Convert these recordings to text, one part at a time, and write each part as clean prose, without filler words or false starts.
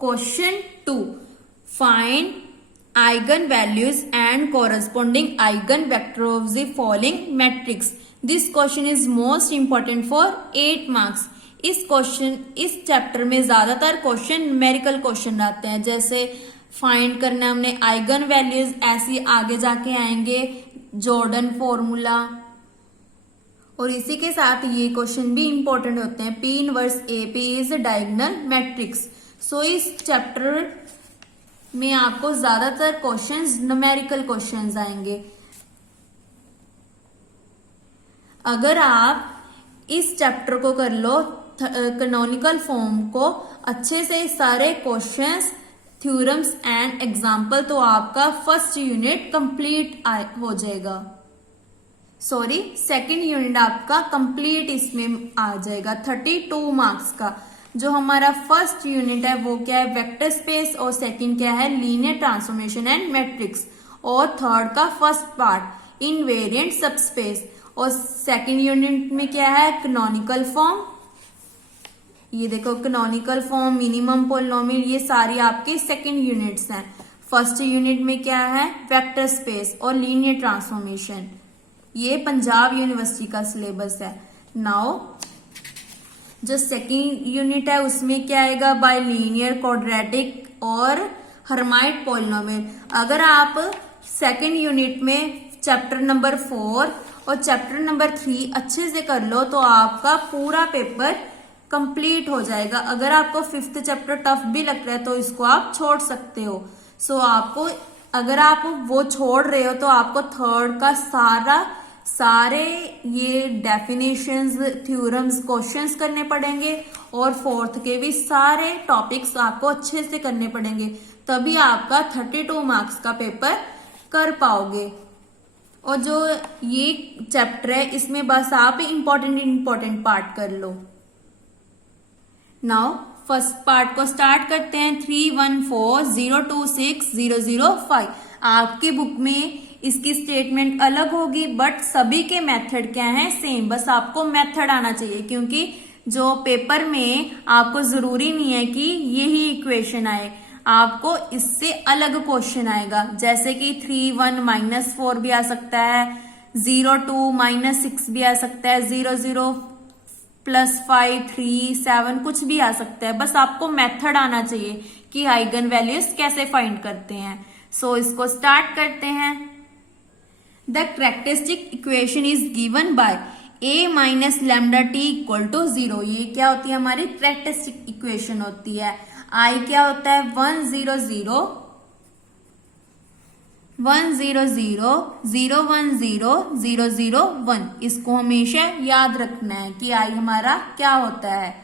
Question 2. Find eigenvalues and corresponding eigenvector of the following matrix. This question is most important for 8 marks. इस chapter में ज्यादातर question numerical question आते हैं, जैसे find करना हमने आइगन वैल्यूज, ऐसी आगे जाके आएंगे जॉर्डन फॉर्मूला, और इसी के साथ ये क्वेश्चन भी इंपॉर्टेंट होते हैं, P inverse A, P is diagonal matrix. So इस चैप्टर में आपको ज्यादातर क्वेश्चंस न्यूमेरिकल क्वेश्चंस आएंगे। अगर आप इस चैप्टर को कर लो कैनोनिकल फॉर्म को अच्छे से, सारे क्वेश्चंस, थ्योरम्स एंड एग्जाम्पल, तो आपका फर्स्ट यूनिट कंप्लीट हो जाएगा। सॉरी, सेकंड यूनिट आपका कंप्लीट इसमें आ जाएगा 32 मार्क्स का। जो हमारा फर्स्ट यूनिट है वो क्या है, वेक्टर स्पेस, और सेकंड क्या है, लीनियर ट्रांसफॉर्मेशन एंड मैट्रिक्स, और थर्ड का फर्स्ट पार्ट इनवेरिएंट सबस्पेस, और सेकंड यूनिट में क्या है, कैनोनिकल फॉर्म। ये देखो कैनोनिकल फॉर्म, मिनिमम पॉलिनोमियल, ये सारी आपकी सेकंड यूनिट्स हैं। फर्स्ट यूनिट में क्या है, वेक्टर स्पेस और लीनियर ट्रांसफॉर्मेशन। ये पंजाब यूनिवर्सिटी का सिलेबस है। नाउ जो सेकंड यूनिट है उसमें क्या आएगा, बाय लीनियर, क्वाड्रेटिक और हर्माइट पॉलिनोमियल। अगर आप सेकंड यूनिट में चैप्टर नंबर 4 और चैप्टर नंबर 3 अच्छे से कर लो तो आपका पूरा पेपर कंप्लीट हो जाएगा। अगर आपको 5th चैप्टर टफ भी लग रहा है तो इसको आप छोड़ सकते हो। सो आपको, अगर आप वो छोड़ रहे हो तो आपको थर्ड का सारे ये डेफिनेशंस, थ्योरम्स, क्वेश्चंस करने पड़ेंगे, और फोर्थ के भी सारे टॉपिक्स आपको अच्छे से करने पड़ेंगे, तभी आपका 32 मार्क्स का पेपर कर पाओगे। और जो ये चैप्टर है इसमें बस आप इंपॉर्टेंट पार्ट कर लो। नाउ फर्स्ट पार्ट को स्टार्ट करते हैं। 314026005। आपकी बुक में इसकी स्टेटमेंट अलग होगी, बट सभी के मेथड क्या है, सेम। बस आपको मेथड आना चाहिए, क्योंकि जो पेपर में आपको जरूरी नहीं है कि यही इक्वेशन आए, आपको इससे अलग क्वेश्चन आएगा। जैसे कि 3 1 -4 भी आ सकता है, 0 2 -6 भी आ सकता है, 0 0 +5 3 7 कुछ भी आ सकता है। बस आपको मेथड आना चाहिए कि आइगन वैल्यूज कैसे फाइंड करते हैं। सो इसको स्टार्ट करते हैं। The characteristic equation is given by A - λt = 0। ये क्या होती है, हमारी कैरेक्टरिस्टिक इक्वेशन होती है। I क्या होता है, 1 0 0 1 0 0 0 1 0 0 0 1। इसको हमेशा याद रखना है कि I हमारा क्या होता है।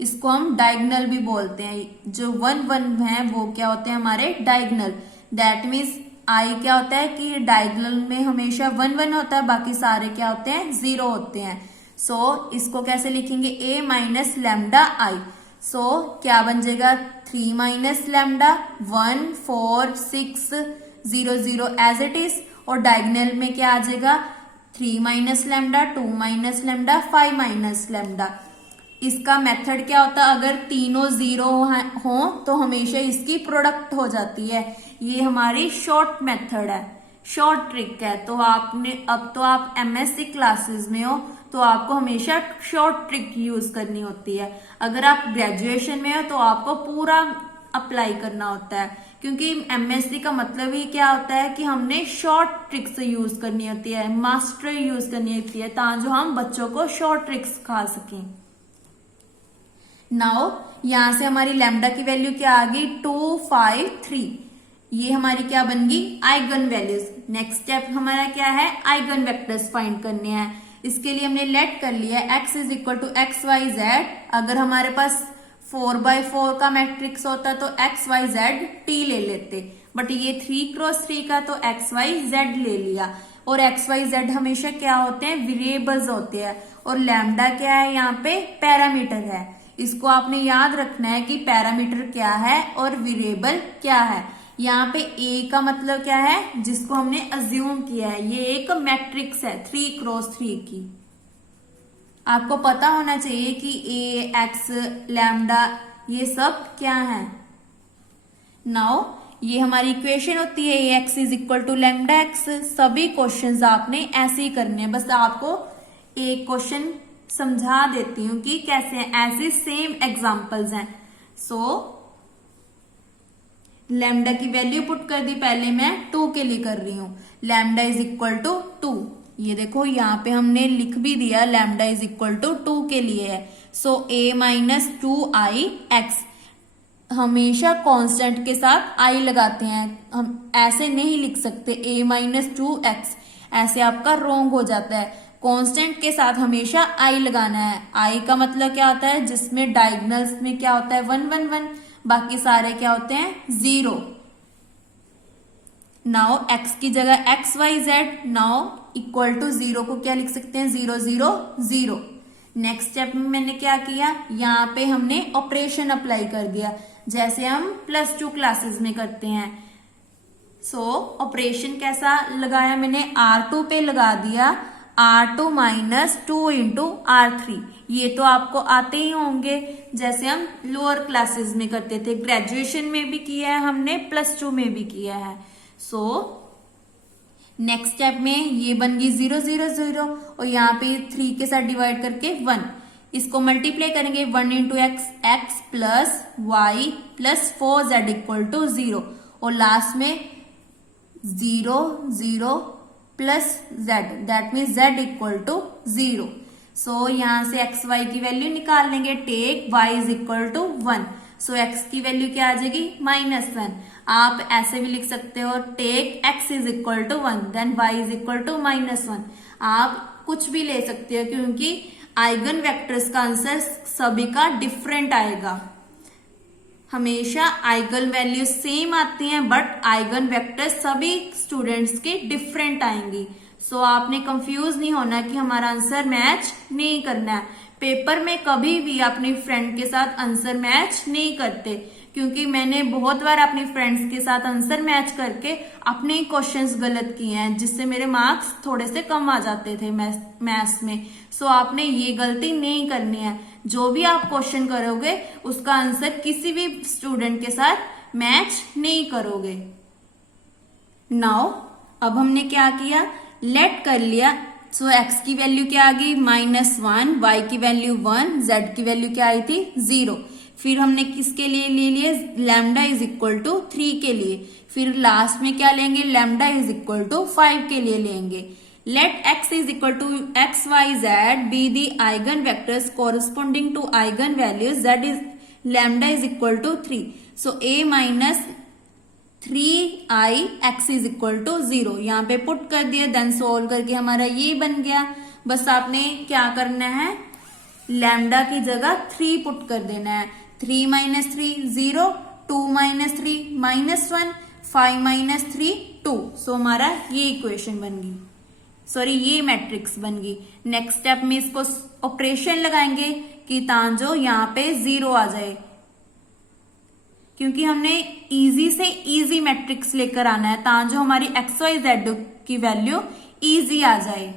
इसको हम डायगोनल भी बोलते हैं। जो 1 1 है वो क्या होते हैं, हमारे डायगोनल। दैट मीन्स I क्या होता है कि डायगोनल में हमेशा 1 1 होता है, बाकी सारे क्या होते हैं, 0 होते हैं। सो इसको कैसे लिखेंगे, A - λI। सो क्या बन जाएगा, 3 - λ 1 4 6 0 0 एज इट इज, और डायगोनल में क्या आ जाएगा, 3 - λ 2 - λ 5 - λ। इसका मेथड क्या होता है, अगर तीनों 0 हो तो हमेशा इसकी प्रोडक्ट हो जाती है। ये हमारी शॉर्ट मेथड है, शॉर्ट ट्रिक है। तो अब तो आप MSc क्लासेस में हो तो आपको हमेशा शॉर्ट ट्रिक यूज करनी होती है। अगर आप ग्रेजुएशन में हो तो आपको पूरा अप्लाई करना होता है, क्योंकि MSc का मतलब ही क्या होता है कि हमने शॉर्ट ट्रिक्स यूज करनी होती है, मास्टरी यूज करनी होती है, ताकि हम बच्चों को शॉर्ट ट्रिक्स सिखा सकें। नाउ यहां से हमारी लैम्डा की वैल्यू क्या आ गई, 2 5 3। ये हमारी क्या बन गई, आइगन वैल्यूज। नेक्स्ट स्टेप हमारा क्या है, आइगन वेक्टर्स फाइंड करने हैं। इसके लिए हमने लेट कर लिया x = x y z। अगर हमारे पास 4x4 का मैट्रिक्स होता तो x y z t ले लेते, बट ये 3x3 का तो x y z ले लिया। और x y z हमेशा क्या होते हैं, वेरिएबल्स होते हैं, और लैम्डा क्या है, यहाँ पे पैरामीटर है। इसको आपने याद रखना है कि पैरामीटर क्या है और वेरिएबल क्या है। यहाँ पे A का मतलब क्या है, जिसको हमने अज्यूम किया है, ये एक मैट्रिक्स है 3x3 की। आपको पता होना चाहिए कि A, X, लैम्डा ये सब क्या है, नाउ ये हमारी इक्वेशन होती है ax is equal to lambda x. सभी क्वेश्चंस आपने ऐसे ही करने हैं, बस आपको एक क्वेश्चन समझा देती हूं कि कैसे हैं, ऐसे सेम एग्जांपल्स हैं। सो लैम्डा की वैल्यू पुट कर दी, पहले मैं 2 के लिए कर रही हूं। लैम्डा इज इक्वल टू 2, ये देखो यहाँ पे हमने लिख भी दिया लैम्डा इज इक्वल टू 2 के लिए है। सो a माइनस 2i x, हमेशा कांस्टेंट के साथ i लगाते हैं, हम ऐसे नहीं लिख सकते a माइनस 2x, ऐसे आपका रॉन्ग हो जाता है। कांस्टेंट के साथ हमेशा i लगाना है। i का मतलब क्या होता है, जिसमें डायगोनल्स में क्या होता है 1 1 1, बाकी सारे क्या होते हैं 0। नाउ x की जगह x y z, now equal to 0 को क्या लिख सकते हैं 0 0 0। नेक्स्ट स्टेप में मैंने क्या किया, यहाँ पे हमने ऑपरेशन अप्लाई कर दिया जैसे हम +2 क्लासेस में करते हैं। सो ऑपरेशन कैसा लगाया मैंने, R2 पे लगा दिया R2 माइनस 2 इंटू R3। ये तो आपको आते ही होंगे, जैसे हम लोअर क्लासेस में करते थे, ग्रेजुएशन में भी किया है हमने, +2 में भी किया है। सो नेक्स्ट स्टेप में ये बन गई 0 0 0 और यहाँ पे 3 के साथ डिवाइड करके 1, इसको मल्टीप्लाई करेंगे 1 into x plus y plus 4z equal to 0 और लास्ट में 0 0 plus z, that mean z equal to 0। So यहां से एक्स वाई की वैल्यू निकाल लेंगे, take y is equal to 1। So x की वैल्यू क्या आ जाएगी -1। आप ऐसे भी लिख सकते हो take x is equal to 1 then y is equal to -1। आप कुछ भी ले सकते हो क्योंकि आइगन वेक्टर्स का आंसर सभी का डिफरेंट आएगा। हमेशा आइगन वैल्यू सेम आती हैं बट आइगन वेक्टर सभी स्टूडेंट्स के डिफरेंट आएंगी। सो आपने कंफ्यूज नहीं होना कि हमारा आंसर मैच नहीं करना है। पेपर में कभी भी अपनी फ्रेंड के साथ आंसर मैच नहीं करते, क्योंकि मैंने बहुत बार अपनी फ्रेंड्स के साथ आंसर मैच करके अपने क्वेश्चंस गलत किए हैं, जिससे मेरे मार्क्स थोड़े से कम आ जाते थे मैथ्स में। सो आपने ये गलती नहीं करनी है, जो भी आप क्वेश्चन करोगे उसका आंसर किसी भी स्टूडेंट के साथ मैच नहीं करोगे। नाउ अब हमने क्या किया, लेट कर लिया। सो x की वैल्यू क्या आ गई -1, y की वैल्यू 1, z की वैल्यू क्या आई थी 0। फिर हमने किसके लिए ले लिए, लैम्डा इज इक्वल टू 3 के लिए। फिर लास्ट में क्या लेंगे, लैम्डा इज इक्वल टू 5 के लिए लेंगे। Let x is equal to x y z be the eigen vectors corresponding to eigen values z is lambda is equal to 3। So a minus 3i x is equal to 0, यहाँ पे put कर दिया, then solve करके हमारा ये बन गया। बस आपने क्या करना है, लैम्डा की जगह 3 पुट कर देना है। 3 माइनस 3 0, 2 माइनस 3 -1, 5 माइनस 3 2। सो हमारा ये इक्वेशन बन गई, सॉरी ये मैट्रिक्स बन गई। नेक्स्ट स्टेप में इसको ऑपरेशन लगाएंगे कि तांजो यहाँ पे 0 आ जाए, क्योंकि हमने इजी से इजी मैट्रिक्स लेकर आना है तांजो हमारी एक्स वाई जेड की वैल्यू इजी आ जाए।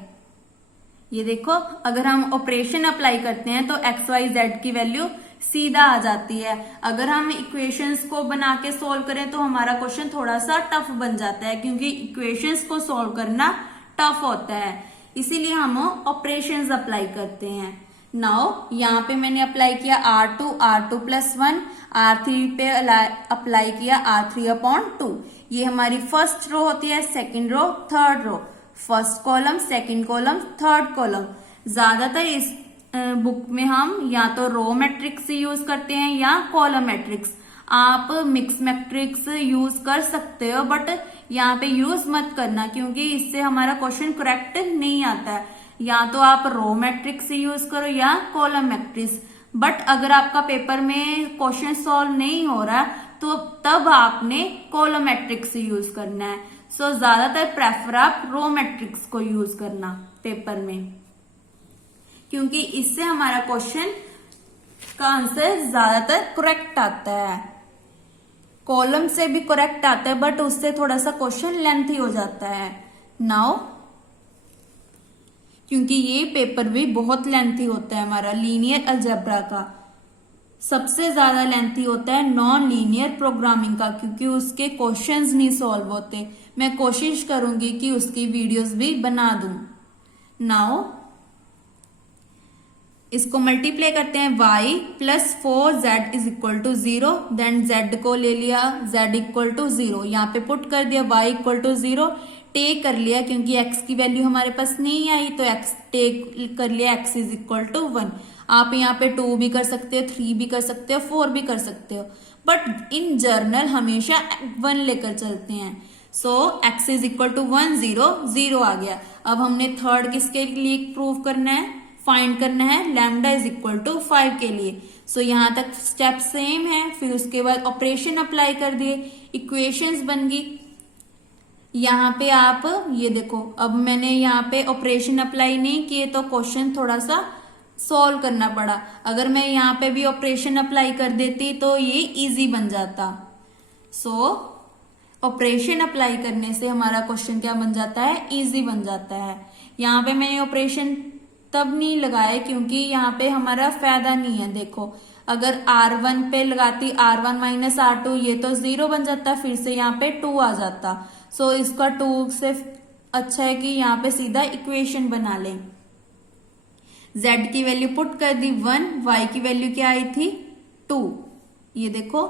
ये देखो अगर हम ऑपरेशन अप्लाई करते हैं तो एक्स वाई जेड की वैल्यू सीधा आ जाती है। अगर हम इक्वेशंस को बना के सोल्व करें तो हमारा क्वेश्चन थोड़ा सा टफ बन जाता है, क्योंकि इक्वेशंस को सोल्व करना टफ होता है, इसीलिए हम ऑपरेशंस अप्लाई करते हैं। नाउ यहाँ पे मैंने अप्लाई किया R2 प्लस 1, R3 पे अप्लाई किया R3 अपॉन 2। ये हमारी फर्स्ट रो होती है, second row, third row, first column, second column, third column. ज्यादातर इस बुक में हम या तो रो मैट्रिक्स यूज करते हैं या कॉलम मैट्रिक्स। आप मिक्स मैट्रिक्स यूज कर सकते हो बट यहाँ पे यूज मत करना, क्योंकि इससे हमारा क्वेश्चन करेक्ट नहीं आता है। या तो आप रो मैट्रिक्स यूज करो या कॉलम मैट्रिक्स, बट अगर आपका पेपर में क्वेश्चन सॉल्व नहीं हो रहा तो तब आपने कॉलम मैट्रिक्स यूज करना है। सो ज्यादातर प्रेफर आप रो मैट्रिक्स को यूज करना पेपर में, क्योंकि इससे हमारा क्वेश्चन का आंसर ज्यादातर करेक्ट आता है। कॉलम से भी करेक्ट आता है बट उससे थोड़ा सा क्वेश्चन लेंथी हो जाता है। नाउ क्योंकि ये पेपर भी बहुत लेंथी होता है हमारा लीनियर अलजेब्रा का, सबसे ज्यादा लेंथी होता है नॉन लीनियर प्रोग्रामिंग का, क्योंकि उसके क्वेश्चंस नहीं सॉल्व होते। मैं कोशिश करूंगी कि उसकी वीडियोस भी बना दूं। नाउ इसको मल्टीप्लाई करते हैं, y plus 4z is equal to 0, then z को ले लिया z इक्वल टू 0, यहाँ पे पुट कर दिया y इक्वल टू 0, टेक कर लिया क्योंकि x की वैल्यू हमारे पास नहीं आई तो x टेक कर लिया, x इज इक्वल टू 1। आप यहाँ पे 2 भी कर सकते हो, 3 भी कर सकते हो, 4 भी कर सकते हो, बट इन जर्नल हमेशा 1 लेकर चलते हैं। सो x इज इक्वल टू 1 0 0 आ गया। अब हमने थर्ड किसके लिए प्रूव करना है, फाइंड करना है लैम्डा इज इक्वल टू 5 के लिए। सो यहां तक स्टेप सेम है। फिर उसके बाद ऑपरेशन अप्लाई कर दिए, इक्वेशंस बन गई। यहाँ पे आप ये देखो, अब मैंने यहाँ पे ऑपरेशन अप्लाई नहीं किए तो क्वेश्चन थोड़ा सा सॉल्व करना पड़ा। अगर मैं यहाँ पे भी ऑपरेशन अप्लाई कर देती तो ये इजी बन जाता। सो ऑपरेशन अप्लाई करने से हमारा क्वेश्चन क्या बन जाता है, इजी बन जाता है। यहाँ पे मैंने ऑपरेशन तब नहीं लगाए क्योंकि यहाँ पे हमारा फायदा नहीं है। देखो अगर R1 पे लगाती R1 माइनस R2, ये तो 0 बन जाता, फिर से यहाँ पे 2 आ जाता। सो इसका 2 से अच्छा है कि यहाँ पे सीधा इक्वेशन बना लें। z की वैल्यू पुट कर दी 1, y की वैल्यू क्या आई थी 2। ये देखो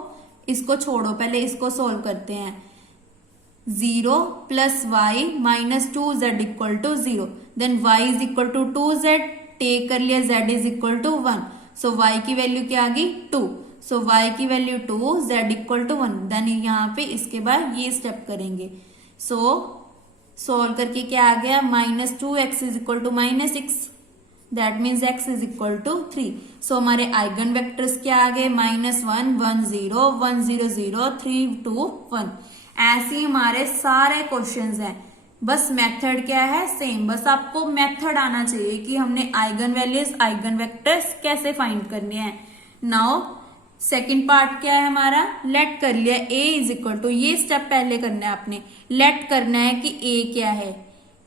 इसको छोड़ो, पहले इसको सोल्व करते हैं। 0 plus y minus 2z equal to 0, then y is equal to 2z, take कर लिया z is equal to 1। So y की वैल्यू क्या आ गई 2, सो y की value 2, z equal to 1। Then यहाँ पे इसके बाद ये स्टेप करेंगे। सो सोल्व करके क्या आ गया, minus 2x is equal to minus 6, that means x is equal to 3। So हमारे आइगन वेक्टर्स क्या आ गए, -1 1 0 1 0 0 3 2 1। ऐसे ही हमारे सारे क्वेश्चंस हैं, बस मेथड क्या है सेम, बस आपको मेथड आना चाहिए कि हमने आइगन वैल्यूज आइगन वेक्टर्स कैसे फाइंड करने हैं। नाउ सेकंड पार्ट क्या है हमारा, लेट कर लिया a इज इक्वल टू, ये स्टेप पहले करना है आपने, लेट करना है कि a क्या है।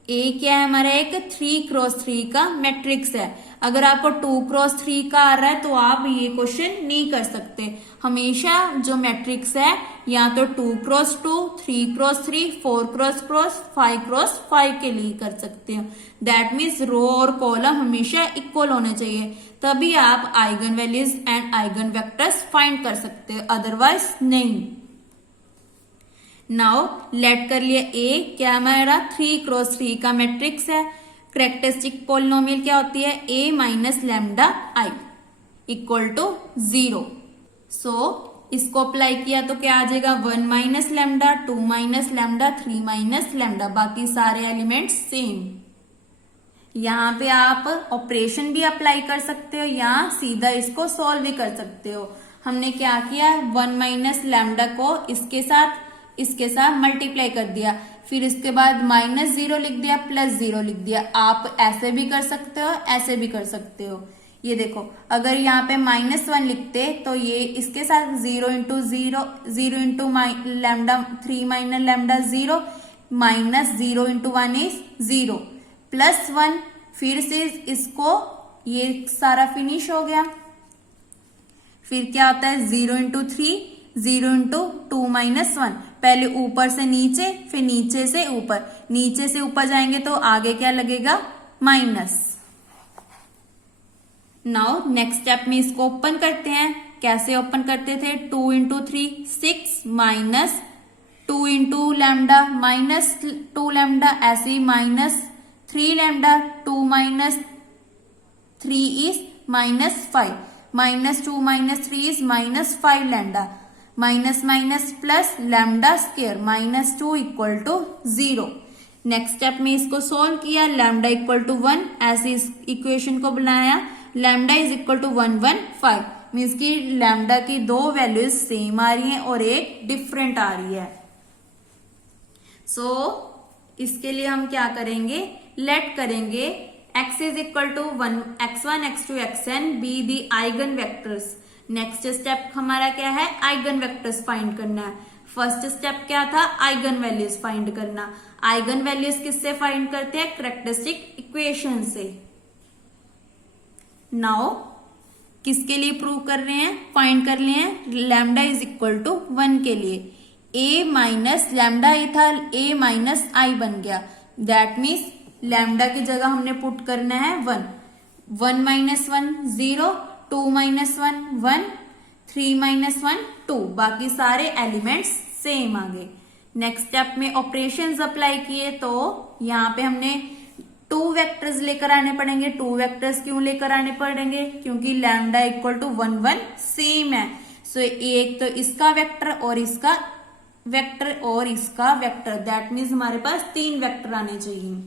a क्या है हमारा, एक 3x3 का मैट्रिक्स है। अगर आपको 2x3 का आ रहा है तो आप ये क्वेश्चन नहीं कर सकते। हमेशा जो मैट्रिक्स है या तो 2x2, 3x3, 4x, 5x5 के लिए कर सकते हो। दैट मीन्स रो और कॉलम हमेशा इक्वल होने चाहिए, तभी आप eigen values and eigen vectors find कर सकते हो, अदरवाइज नहीं। नाउ लेट कर लिया a क्या हमारा 3x3 का मैट्रिक्स है। करेक्टरिस्टिक पॉलिनोमियल क्या होती है, a minus lambda I equal to 0। So इसको अप्लाई किया तो क्या आ जाएगा, 1 minus lambda, 2 minus lambda, 3 minus lambda, बाकी सारे एलिमेंट्स सेम। यहाँ पे आप ऑपरेशन भी अप्लाई कर सकते हो या सीधा इसको सॉल्व भी कर सकते हो। हमने क्या किया, 1 माइनस लैम्डा को इसके साथ मल्टीप्लाई कर दिया, फिर इसके बाद -0 लिख दिया, +0 लिख दिया। आप ऐसे भी कर सकते हो, ऐसे भी कर सकते हो। ये देखो अगर यहाँ पे -1 लिखते तो ये इसके साथ 0 into 0 0 into lambda 3 minus lambda 0 minus 0 into 1 is 0 +1, फिर से इसको ये सारा फिनिश हो गया। फिर क्या होता है 0 इंटू 3 0 इंटू 2 माइनस 1, पहले ऊपर से नीचे फिर नीचे से ऊपर, नीचे से ऊपर जाएंगे तो आगे क्या लगेगा माइनस। नाउ नेक्स्ट स्टेप में इसको ओपन करते हैं। कैसे ओपन करते थे, 2 into 3 6 minus 2 into lambda minus 2 lambda, ऐसे ही -3 lambda, 2 minus 3 is -5, -2 minus 3 is -5 lambda, minus minus plus lambda square -2 equal to 0। Next step में इसको सोल्व किया, लैम्डा इक्वल टू 1, ऐसे इस इक्वेशन को बनाया। Lambda is equal to 115, means की लैम्डा की 2 वैल्यूज सेम आ रही हैं और एक डिफरेंट आ रही है। सो इसके लिए हम क्या करेंगे, लेट करेंगे x is equal to 1 x1 x2 xn be the eigen vectors. Next step हमारा क्या है, आइगन वेक्टर्स फाइंड करना है। फर्स्ट स्टेप क्या था, आइगन वैल्यूज फाइंड करना। आइगन वैल्यूज किससे फाइंड करते हैं, करेक्टरिस्टिक इक्वेशन से। नाउ किसके लिए प्रूव कर रहे हैं, फाइंड कर रहे हैं लैम्डा इज इक्वल टू 1 के लिए। a माइनस लैम्डा आई था, a माइनस आई बन गया। दैट मीन्स लैम्डा की जगह हमने पुट करना है 1, 1 माइनस 1 0, 2 माइनस 1 1, 3 माइनस 1 2, बाकी सारे एलिमेंट्स सेम आ गए। नेक्स्ट स्टेप में ऑपरेशंस अप्लाई किए तो यहाँ पे हमने 2 वेक्टर्स लेकर आने पड़ेंगे। 2 वेक्टर्स क्यों लेकर आने पड़ेंगे, क्योंकि लैम्डा इक्वल टू 1 1 सेम है। सो एक तो इसका वेक्टर और इसका वेक्टर और इसका वेक्टर, दैट मीन्स हमारे पास 3 वेक्टर आने चाहिए।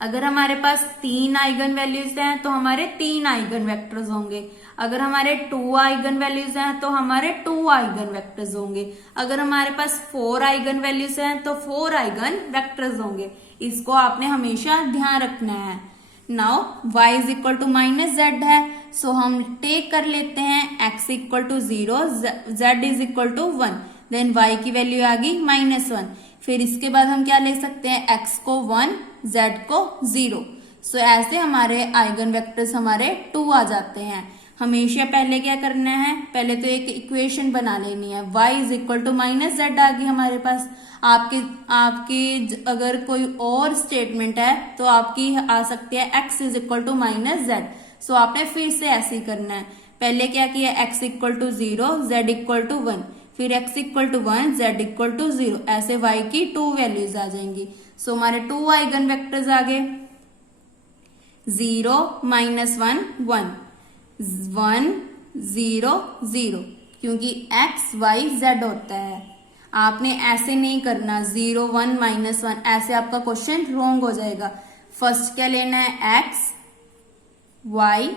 अगर हमारे पास 3 आइगन वैल्यूज हैं तो हमारे 3 आइगन वेक्टर्स होंगे। अगर हमारे 2 आइगन वैल्यूज हैं तो हमारे 2 आइगन वेक्टर्स होंगे। अगर हमारे पास 4 आइगन वैल्यूज हैं तो 4 आइगन वेक्टर्स होंगे। इसको आपने हमेशा ध्यान रखना है। Now y is equal to minus z है, सो हम टेक कर लेते हैं x equal to 0, z is equal to 1, then y की वैल्यू आ गई -1। फिर इसके बाद हम क्या ले सकते हैं, x को 1, z को 0। सो ऐसे हमारे आइगन वेक्टर्स हमारे 2 आ जाते हैं। हमेशा पहले क्या करना है, पहले तो एक इक्वेशन बना लेनी है। y is equal to minus Z आ गई हमारे पास। आपके अगर कोई और स्टेटमेंट है तो आपकी आ सकती है x is equal to minus Z. So आपने फिर से ऐसे ही करना है। पहले क्या किया, x equal to 0, z equal to 1, फिर x equal to 1, z equal to 0, ऐसे y की 2 वैल्यूज आ जाएंगी। सो हमारे 2 आइगन वेक्टर्स आ गए, 0 -1 1, 1 0 0, क्योंकि x y z होता है। आपने ऐसे नहीं करना 0 1 -1, ऐसे आपका क्वेश्चन रॉन्ग हो जाएगा। फर्स्ट क्या लेना है, x y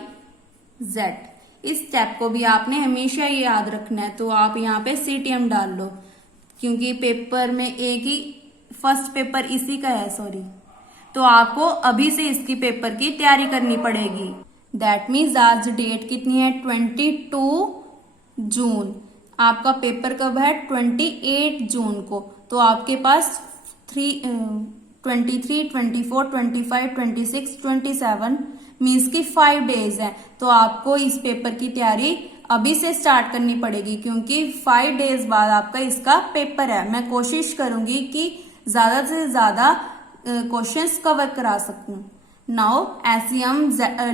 z। इस स्टेप को भी आपने हमेशा ये याद रखना है। तो आप यहाँ पे CTM डाल लो, क्योंकि पेपर में एक ही फर्स्ट पेपर इसी का है, सॉरी। तो आपको अभी से इसकी पेपर की तैयारी करनी पड़ेगी। दैट मीन्स आज डेट कितनी है, 22 जून। आपका पेपर कब है, 28 जून को। तो आपके पास 23, 24, 25, 26, 27 मीन्स की 5 डेज है। तो आपको इस पेपर की तैयारी अभी से स्टार्ट करनी पड़ेगी, क्योंकि 5 डेज बाद आपका इसका पेपर है। मैं कोशिश करूंगी कि ज्यादा से ज्यादा क्वेश्चंस कवर करा सकूं। नाउ ऐसे हम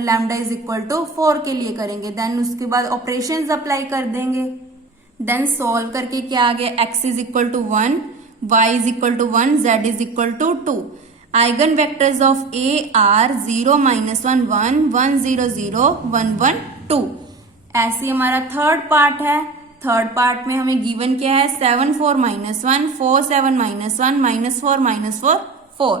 लैम्डा इज इक्वल टू 4 के लिए करेंगे, देन उसके बाद ऑपरेशंस अप्लाई कर देंगे। देन सॉल्व करके क्या आ गया, x is equal to 1, y is equal to 1, z is equal to 2। Eigenvectors of a are 0 -1 1, 1 0 0, 1 1 2। ऐसे हमारा थर्ड पार्ट है। थर्ड पार्ट में हमें गिवन क्या है, 7 4 -1, 4 7 -1, -4 -4 4।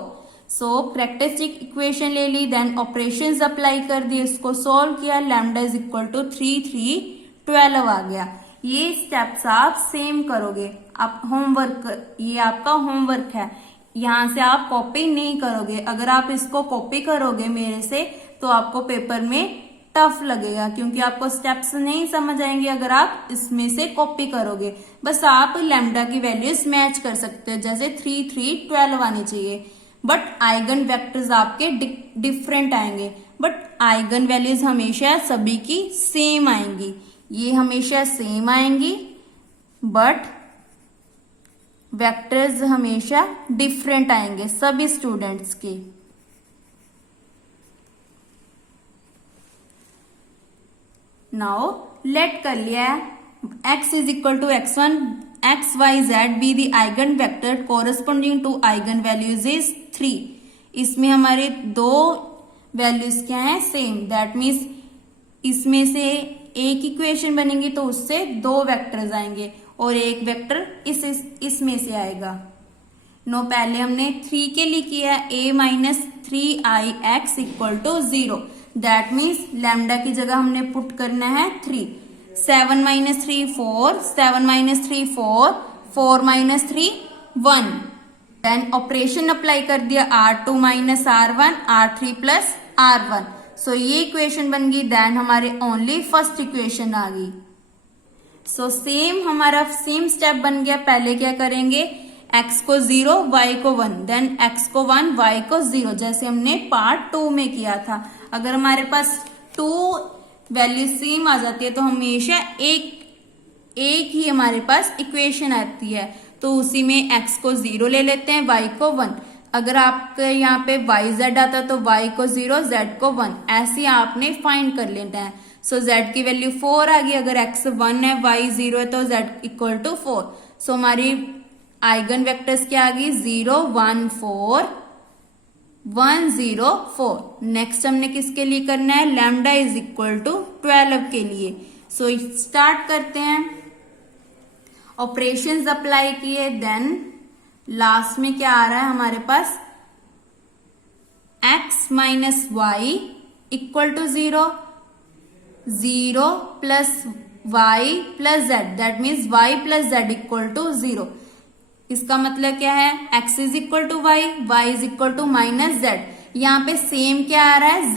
सो कैरेक्टरिस्टिक इक्वेशन ले ली, देन ऑपरेशंस अप्लाई कर दिए, इसको सॉल्व किया, लैम्डा इज इक्वल टू 3 3 12 आ गया। ये स्टेप्स आप सेम करोगे। आप होमवर्क, ये आपका होमवर्क है, यहाँ से आप कॉपी नहीं करोगे। अगर आप इसको कॉपी करोगे मेरे से तो आपको पेपर में टफ लगेगा, क्योंकि आपको स्टेप्स नहीं समझ आएंगे अगर आप इसमें से कॉपी करोगे। बस आप लैम्डा की वैल्यूज मैच कर सकते हो, जैसे 3 3 12 आनी चाहिए, बट आइगन वेक्टर्स आपके डिफरेंट आएंगे। बट आइगन वैल्यूज हमेशा सभी की सेम आएंगी, ये हमेशा सेम आएंगी, बट वेक्टर्स हमेशा डिफरेंट आएंगे सभी स्टूडेंट्स के। नाउ लेट कर लिया है, x is equal to x1, x y z be the eigenvector corresponding to eigen values is 3। इसमें हमारे 2 वैल्यूज क्या है, सेम। दैट मीन्स इसमें से एक इक्वेशन बनेगी तो उससे 2 वेक्टर्स आएंगे और एक वेक्टर इसमें से आएगा। नो पहले हमने 3 के लिए किया a minus 3ix equal to 0। That means lambda की जगह हमने पुट करना है 3। 7 minus 3 4, 7 minus 3 4, 4 minus 3 1। Then operation apply कर दिया, r2 minus r1, r3 plus r1। सो ये इक्वेशन बन गई। देन हमारे ओनली फर्स्ट इक्वेशन आ गई। सो सेम हमारा सेम स्टेप बन गया। पहले क्या करेंगे, x को 0 y को 1, देन x को 1 y को 0, जैसे हमने पार्ट 2 में किया था। अगर हमारे पास 2 वैल्यू सेम आ जाती है तो हमेशा एक ही हमारे पास इक्वेशन आती है, तो उसी में x को 0 ले लेते हैं, y को 1। अगर आपके यहाँ पे yz आता तो y को 0, z को 1, ऐसे आपने फाइंड कर लेना है। सो z की वैल्यू 4 आ गई। अगर x 1 है y 0 है तो z इक्वल टू 4। सो हमारी आइगन वेक्टर्स क्या आ गई, 0 1 4 1 0 4। नेक्स्ट हमने किसके लिए करना है, लैम्डा इज इक्वल टू 12 के लिए। सो स्टार्ट करते हैं। ऑपरेशंस अप्लाई किए, देन लास्ट में क्या आ रहा है हमारे पास, x minus y equal to 0, 0 plus y plus z, that means y plus z equal to 0। इसका मतलब क्या है, x is equal to y, y is equal to minus z। यहाँ पे सेम क्या आ रहा है,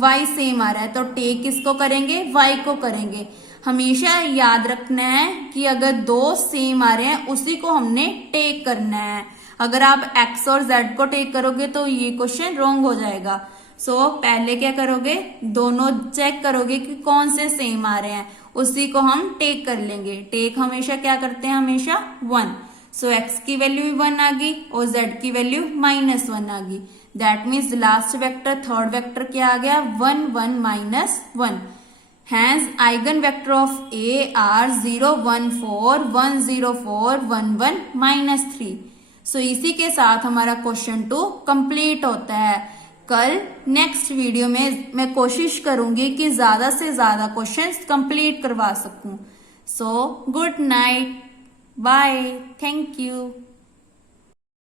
y सेम आ रहा है, तो टेक किसको करेंगे, y को करेंगे। हमेशा याद रखना है कि अगर दो सेम आ रहे हैं उसी को हमने टेक करना है। अगर आप x और z को टेक करोगे तो ये क्वेश्चन रॉन्ग हो जाएगा। सो पहले क्या करोगे, दोनों चेक करोगे कि कौन से सेम आ रहे हैं, उसी को हम टेक कर लेंगे। टेक हमेशा क्या करते हैं, हमेशा 1। सो x की वैल्यू भी 1 आ गई और z की वैल्यू -1 आ गई। That means last vector, third vector क्या आ गया, 1 1 -1। Hence eigenvector of A are 0 1 4 1 0 4 1 1 -3। सो इसी के साथ हमारा क्वेश्चन 2 कंप्लीट होता है। कल नेक्स्ट वीडियो में मैं कोशिश करूंगी कि ज्यादा से ज्यादा क्वेश्चंस कंप्लीट करवा सकूं। So good night, bye, thank you.